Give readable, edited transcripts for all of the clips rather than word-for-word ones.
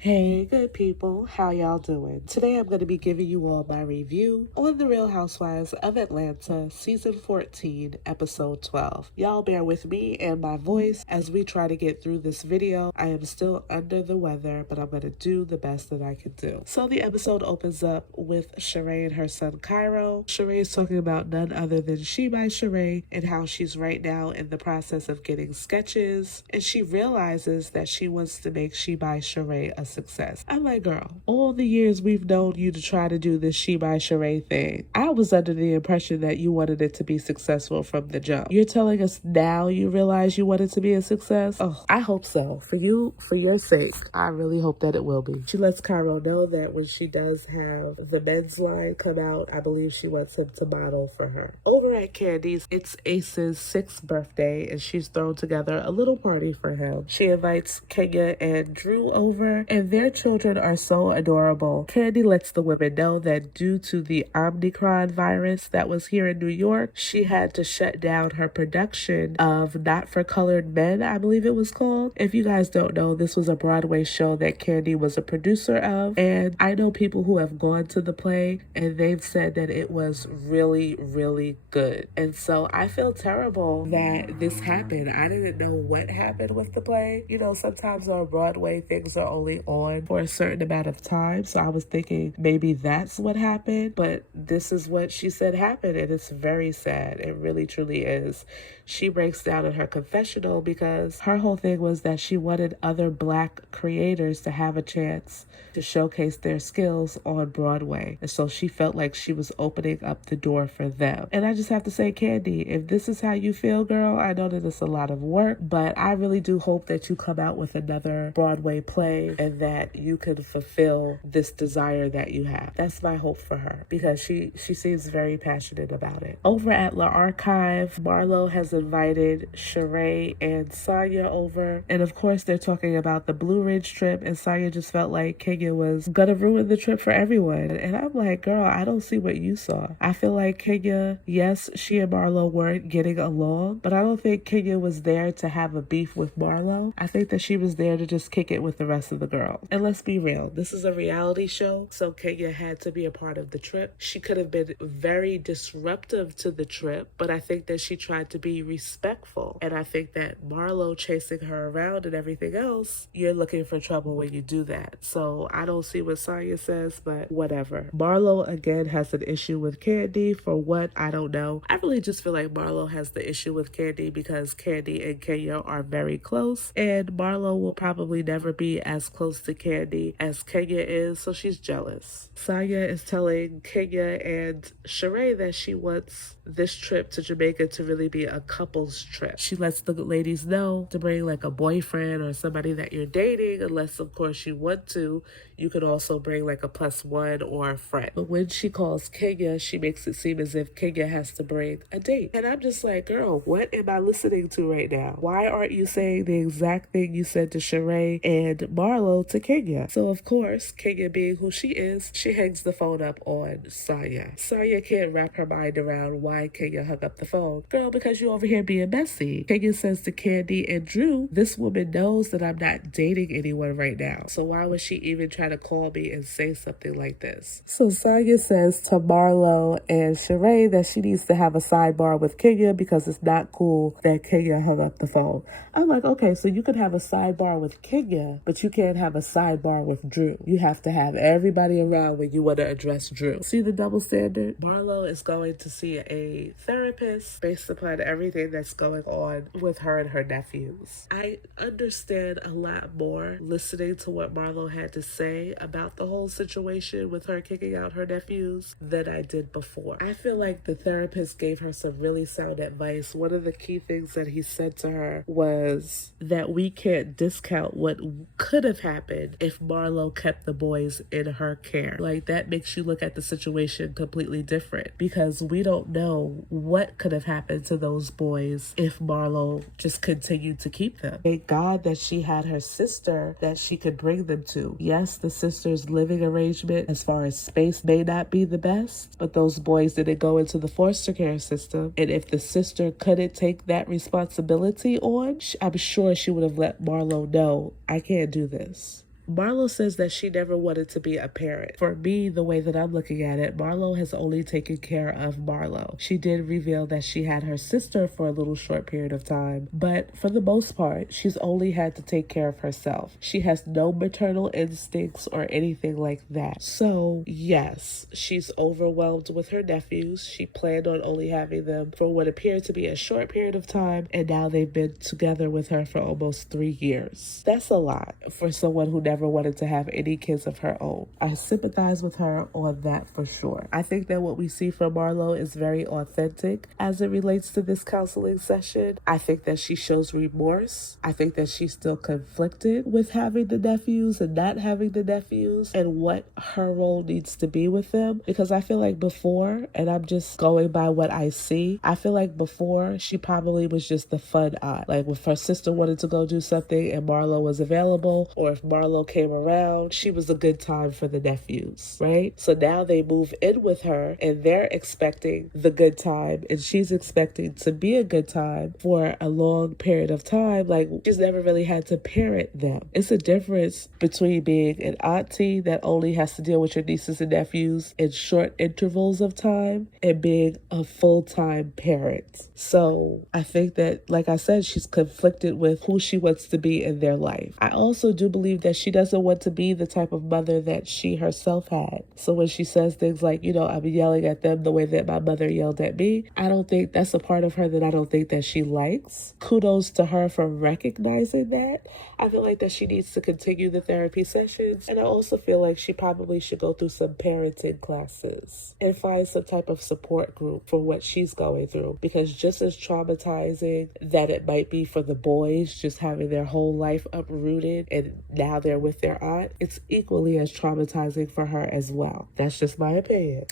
Hey, good people, how y'all doing? Today I'm going to be giving you all my review on The Real Housewives of Atlanta, Season 14, Episode 12. Y'all bear with me and my voice as we try to get through this video. I am still under the weather, but I'm going to do the best that I can do. So the episode opens up with Sheree and her son Cairo. Sheree is talking about none other than She by Sheree and how she's right now in the process of getting sketches, and she realizes that she wants to make She by Sheree a success. I'm like, girl, all the years we've known you to try to do this She by Sheree thing, I was under the impression that you wanted it to be successful from the jump. You're telling us now you realize you want it to be a success? Oh, I hope so. For you, for your sake, I really hope that it will be. She lets Cairo know that when she does have the men's line come out, I believe she wants him to model for her. Over at Candy's, it's Ace's 6th birthday, and she's thrown together a little party for him. She invites Kenya and Drew over, and their children are so adorable. Candy lets the women know that due to the Omicron virus that was here in New York, she had to shut down her production of Not for Colored Men, I believe it was called. If you guys don't know, this was a Broadway show that Candy was a producer of, and I know people who have gone to the play, and they've said that it was really, really good. And so I feel terrible that this happened. I didn't know what happened with the play. You know, sometimes on Broadway, things are only on for a certain amount of time. So I was thinking maybe that's what happened, but this is what she said happened, and it's very sad. It really, truly is. She breaks down in her confessional because her whole thing was that she wanted other Black creators to have a chance to showcase their skills on Broadway. And so she felt like she was opening up the door for them. And I just have to say, Candy, if this is how you feel, girl, I know that it's a lot of work, but I really do hope that you come out with another Broadway play and that you can fulfill this desire that you have. That's my hope for her because she seems very passionate about it. Over at La Archive, Marlo has invited Sheree and Sonya over, and of course they're talking about the Blue Ridge trip, and Sonya just felt like Kenya was gonna ruin the trip for everyone. And I'm like, girl, I don't see what you saw. I feel like Kenya, yes, she and Marlo weren't getting along, but I don't think Kenya was there to have a beef with Marlo. I think that she was there to just kick it with the rest of the girls. And let's be real, this is a reality show, so Kenya had to be a part of the trip. She could have been very disruptive to the trip, but I think that she tried to be respectful. And I think that Marlo chasing her around and everything else, you're looking for trouble when you do that. So I don't see what Sonya says, but whatever. Marlo again has an issue with Candy. For what? I don't know. I really just feel like Marlo has the issue with Candy because Candy and Kenya are very close, and Marlo will probably never be as close to Candy as Kenya is, so she's jealous. Sonya is telling Kenya and Sheree that she wants this trip to Jamaica to really be a couple's trip. She lets the ladies know to bring like a boyfriend or somebody that you're dating, unless of course you want to. You could also bring like a +1 or a friend. But when she calls Kenya, she makes it seem as if Kenya has to bring a date. And I'm just like, girl, what am I listening to right now? Why aren't you saying the exact thing you said to Sheree and Marlo to Kenya? So of course, Kenya being who she is, she hangs the phone up on Sonya. Sonya can't wrap her mind around why Kenya hung up the phone. Girl, because you over here being messy. Kenya says to Candy and Drew, this woman knows that I'm not dating anyone right now. So why would she even try to call me and say something like this? So Sonya says to Marlo and Sheree that she needs to have a sidebar with Kenya because it's not cool that Kenya hung up the phone. I'm like, okay, so you can have a sidebar with Kenya, but you can't have a sidebar with Drew. You have to have everybody around when you want to address Drew. See the double standard? Marlo is going to see a therapist based upon everything that's going on with her and her nephews. I understand a lot more listening to what Marlo had to say about the whole situation with her kicking out her nephews than I did before. I feel like the therapist gave her some really sound advice. One of the key things that he said to her was that we can't discount what could have happened if Marlo kept the boys in her care. Like, that makes you look at the situation completely different because we don't know what could have happened to those boys if Marlo just continued to keep them. Thank God that she had her sister that she could bring them to. Yes, the sister's living arrangement as far as space may not be the best, but those boys didn't go into the foster care system. And if the sister couldn't take that responsibility on, I'm sure she would have let Marlo know, I can't do this. Marlo says that she never wanted to be a parent. For me, the way that I'm looking at it, Marlo has only taken care of Marlo. She did reveal that she had her sister for a little short period of time, but for the most part, she's only had to take care of herself. She has no maternal instincts or anything like that. So, yes, she's overwhelmed with her nephews. She planned on only having them for what appeared to be a short period of time, and now they've been together with her for almost 3 years. That's a lot for someone who never wanted to have any kids of her own. I sympathize with her on that for sure. I think that what we see from Marlo is very authentic as it relates to this counseling session. I think that she shows remorse. I think that she's still conflicted with having the nephews and not having the nephews and what her role needs to be with them. Because I feel like before, and I'm just going by what I see, I feel like before she probably was just the fun aunt. Like if her sister wanted to go do something and Marlo was available, or if Marlo came around, she was a good time for the nephews, right? So now they move in with her and they're expecting the good time and she's expecting to be a good time for a long period of time. Like she's never really had to parent them. It's a difference between being an auntie that only has to deal with your nieces and nephews in short intervals of time and being a full-time parent. So I think that, like I said, she's conflicted with who she wants to be in their life. I also do believe that she doesn't want to be the type of mother that she herself had. So when she says things like, I'm yelling at them the way that my mother yelled at me, I don't think that's a part of her that I don't think that she likes. Kudos to her for recognizing that. I feel like that she needs to continue the therapy sessions, and I also feel like she probably should go through some parenting classes and find some type of support group for what she's going through, because just as traumatizing that it might be for the boys just having their whole life uprooted and now they're with their aunt, it's equally as traumatizing for her as well. That's just my opinion.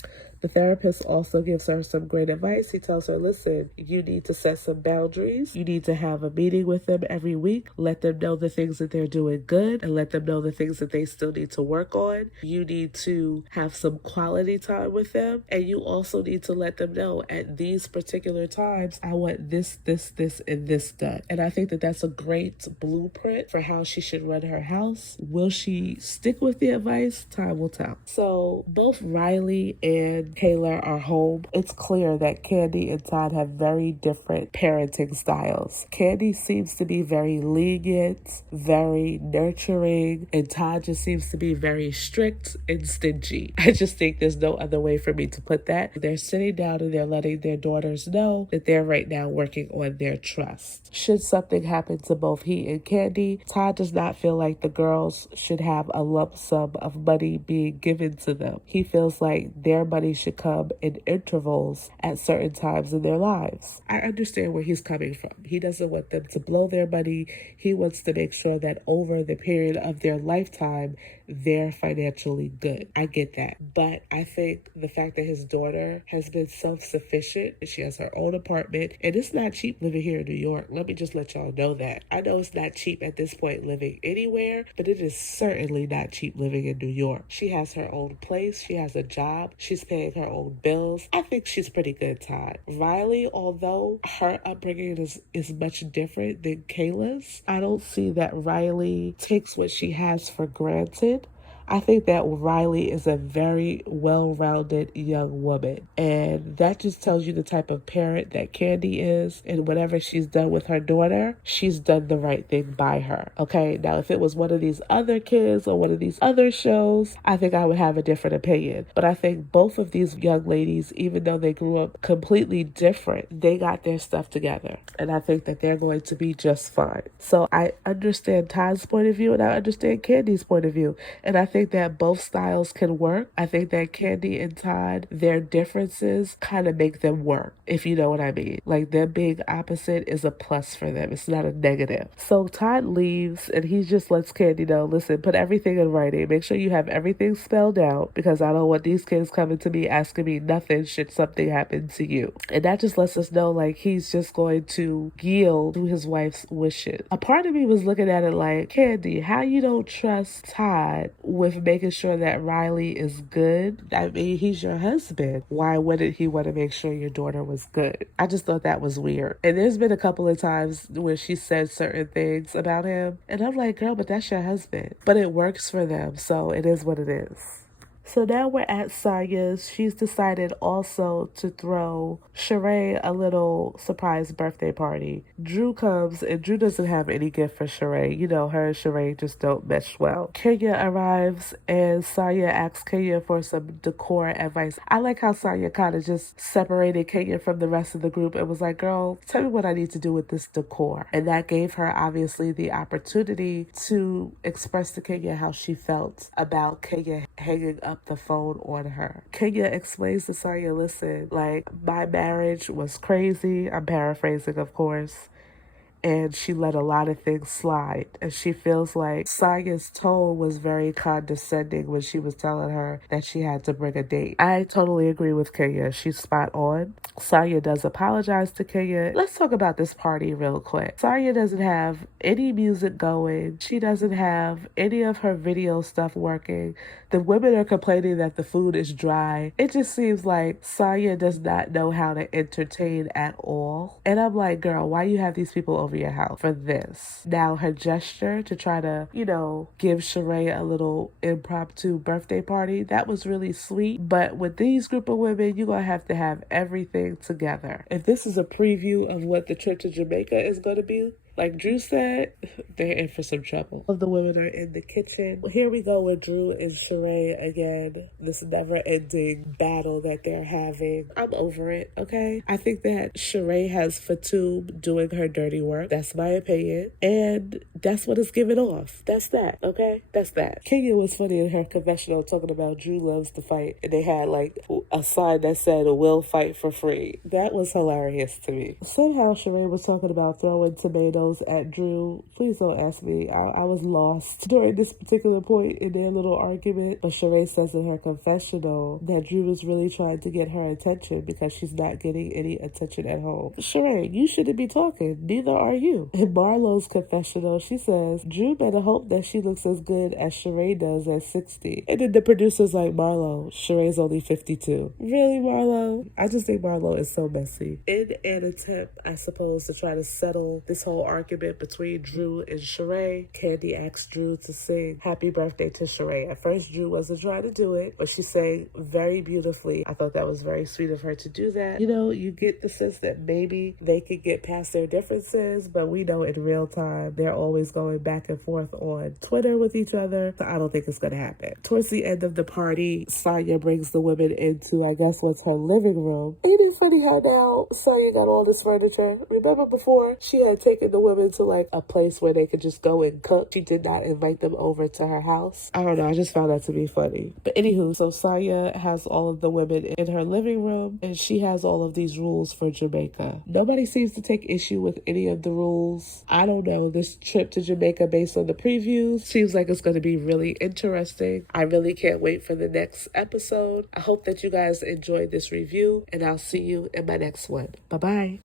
The therapist also gives her some great advice. He tells her, listen, you need to set some boundaries. You need to have a meeting with them every week. Let them know the things that they're doing good and let them know the things that they still need to work on. You need to have some quality time with them. And you also need to let them know at these particular times, I want this, and this done. And I think that that's a great blueprint for how she should run her house. Will she stick with the advice? Time will tell. So both Riley and Kayla are home. It's clear that Candy and Todd have very different parenting styles. Candy seems to be very lenient, very nurturing, and Todd just seems to be very strict and stingy. I just think there's no other way for me to put that. They're sitting down and they're letting their daughters know that they're right now working on their trust. Should something happen to both he and Candy, Todd does not feel like the girls should have a lump sum of money being given to them. He feels like their money should come in intervals at certain times in their lives. I understand where he's coming from. He doesn't want them to blow their money. He wants to make sure that over the period of their lifetime, they're financially good. I get that. But I think the fact that his daughter has been self-sufficient, and she has her own apartment, and it's not cheap living here in New York. Let me just let y'all know that. I know it's not cheap at this point living anywhere, but it is certainly not cheap living in New York. She has her own place. She has a job. She's paying her own bills. I think she's pretty good, Todd. Riley, although her upbringing is much different than Kayla's, I don't see that Riley takes what she has for granted. I think that Riley is a very well-rounded young woman. And that just tells you the type of parent that Candy is. And whatever she's done with her daughter, she's done the right thing by her. Okay, now if it was one of these other kids or one of these other shows, I think I would have a different opinion. But I think both of these young ladies, even though they grew up completely different, they got their stuff together. And I think that they're going to be just fine. So I understand Todd's point of view and I understand Candy's point of view. And I think that both styles can work. I think that Candy and Todd, their differences kind of make them work, if you know what I mean. Like them being opposite is a plus for them. It's not a negative. So Todd leaves and he just lets Candy know, listen, put everything in writing. Make sure you have everything spelled out because I don't want these kids coming to me asking me nothing should something happen to you. And that just lets us know like he's just going to yield to his wife's wishes. A part of me was looking at it like, Candy, how you don't trust Todd with with making sure that Riley is good. I mean, he's your husband. Why wouldn't he want to make sure your daughter was good? I just thought that was weird. And there's been a couple of times where she said certain things about him, and I'm like, girl, but that's your husband. But it works for them, so it is what it is. So now we're at Sonya's. She's decided also to throw Sheree a little surprise birthday party. Drew comes, and Drew doesn't have any gift for Sheree. You know, her and Sheree just don't mesh well. Kenya arrives, and Sonya asks Kenya for some decor advice. I like how Sonya kind of just separated Kenya from the rest of the group and was like, girl, tell me what I need to do with this decor. And that gave her, obviously, the opportunity to express to Kenya how she felt about Kenya hanging up the phone on her. Kenya explains to Sonya, listen, like, my marriage was crazy. I'm paraphrasing, of course. And she let a lot of things slide. And she feels like Sonya's tone was very condescending when she was telling her that she had to bring a date. I totally agree with Kenya. She's spot on. Sonya does apologize to Kenya. Let's talk about this party real quick. Sonya doesn't have any music going. She doesn't have any of her video stuff working. The women are complaining that the food is dry. It just seems like Sonya does not know how to entertain at all. And I'm like, girl, why you have these people over your house for this? Now her gesture to try to, give Sheree a little impromptu birthday party, that was really sweet. But with these group of women, you're going to have everything together. If this is a preview of what the trip to Jamaica is going to be, like Drew said, they're in for some trouble. All of the women are in the kitchen. Here we go with Drew and Sheree again. This never-ending battle that they're having. I'm over it, okay? I think that Sheree has Fatum doing her dirty work. That's my opinion. And that's what it's giving off. That's that, okay? That's that. Kenya was funny in her confessional talking about Drew loves to fight. And they had like a sign that said, "Will fight for free." That was hilarious to me. Somehow Sheree was talking about throwing tomatoes at Drew. Please don't ask me. I was lost during this particular point in their little argument. But Sheree says in her confessional that Drew was really trying to get her attention because she's not getting any attention at home. Sheree, you shouldn't be talking. Neither are you. In Marlo's confessional, she says, Drew better hope that she looks as good as Sheree does at 60. And then the producer's like, Marlo, Sheree's only 52. Really, Marlo? I just think Marlo is so messy. In an attempt, I suppose, to try to settle this whole argument between Drew and Sheree, Candy asked Drew to sing Happy Birthday to Sheree. At first, Drew wasn't trying to do it, but she sang very beautifully. I thought that was very sweet of her to do that. You get the sense that maybe they could get past their differences, but we know in real time, they're always going back and forth on Twitter with each other, so I don't think it's going to happen. Towards the end of the party, Sonya brings the women into, I guess, what's her living room. Ain't it funny how now Sonya got all this furniture? Remember before she had taken the women to like a place where they could just go and cook? She did not invite them over to her house. I don't know, I just found that to be funny. But anywho, so Sonya has all of the women in her living room, and she has all of these rules for Jamaica. Nobody seems to take issue with any of the rules. I don't know, this trip to Jamaica based on the previews seems like it's going to be really interesting. I really can't wait for the next episode. I hope that you guys enjoyed this review, and I'll see you in my next one. Bye-bye.